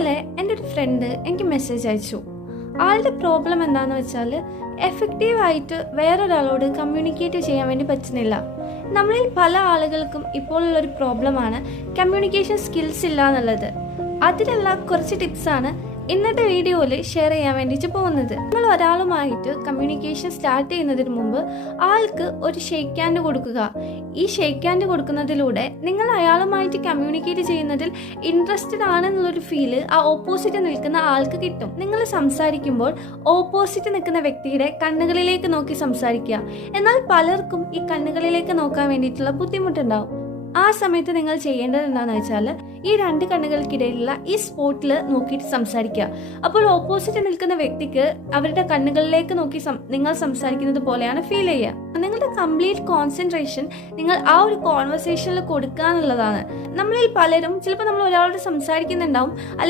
ഇന്നലെ എൻ്റെ ഒരു ഫ്രണ്ട് എനിക്ക് മെസ്സേജ് അയച്ചു. ആളുടെ പ്രോബ്ലം എന്താണെന്ന് വെച്ചാൽ എഫക്റ്റീവായിട്ട് വേറൊരാളോട് കമ്മ്യൂണിക്കേറ്റ് ചെയ്യാൻ വേണ്ടി പറ്റുന്നില്ല. നമ്മളിൽ പല ആളുകൾക്കും ഇപ്പോൾ ഉള്ളൊരു പ്രോബ്ലമാണ് കമ്മ്യൂണിക്കേഷൻ സ്കിൽസ് ഇല്ല എന്നുള്ളത്. അതിലുള്ള കുറച്ച് ടിപ്സാണ് ഇന്നത്തെ വീഡിയോയിൽ ഷെയർ ചെയ്യാൻ വേണ്ടിയിട്ട് പോകുന്നത്. നിങ്ങൾ ഒരാളുമായിട്ട് കമ്മ്യൂണിക്കേഷൻ സ്റ്റാർട്ട് ചെയ്യുന്നതിന് മുമ്പ് ആൾക്ക് ഒരു ഷെയ്ക്ക് ഹാൻഡ് കൊടുക്കുക. ഈ ഷെയ്ക്ക് ഹാൻഡ് കൊടുക്കുന്നതിലൂടെ നിങ്ങൾ അയാളുമായിട്ട് കമ്മ്യൂണിക്കേറ്റ് ചെയ്യുന്നതിൽ ഇൻട്രസ്റ്റഡ് ആണെന്നുള്ളൊരു ഫീല് ആ ഓപ്പോസിറ്റ് നിൽക്കുന്ന ആൾക്ക് കിട്ടും. നിങ്ങൾ സംസാരിക്കുമ്പോൾ ഓപ്പോസിറ്റ് നിൽക്കുന്ന വ്യക്തിയുടെ കണ്ണുകളിലേക്ക് നോക്കി സംസാരിക്കുക. എന്നാൽ പലർക്കും ഈ കണ്ണുകളിലേക്ക് നോക്കാൻ വേണ്ടിയിട്ടുള്ള ബുദ്ധിമുട്ടുണ്ടാവും. ആ സമയത്ത് നിങ്ങൾ ചെയ്യേണ്ടത് എന്താണെന്ന് വെച്ചാൽ ഈ രണ്ട് കണ്ണുകൾക്കിടയിലുള്ള ഈ സ്പോട്ടിൽ നോക്കിയിട്ട് സംസാരിക്കുക. അപ്പോൾ ഓപ്പോസിറ്റ് നിൽക്കുന്ന വ്യക്തിക്ക് അവരുടെ കണ്ണുകളിലേക്ക് നോക്കി നിങ്ങൾ സംസാരിക്കുന്നത് പോലെയാണ് ഫീൽ ചെയ്യുക. നിങ്ങളുടെ കംപ്ലീറ്റ് കോൺസെൻട്രേഷൻ നിങ്ങൾ ആ ഒരു കോൺവെർസേഷനിൽ കൊടുക്കുക എന്നുള്ളതാണ്. നമ്മളിൽ പലരും ചിലപ്പോൾ നമ്മൾ ഒരാളോട് സംസാരിക്കുന്നുണ്ടാവും,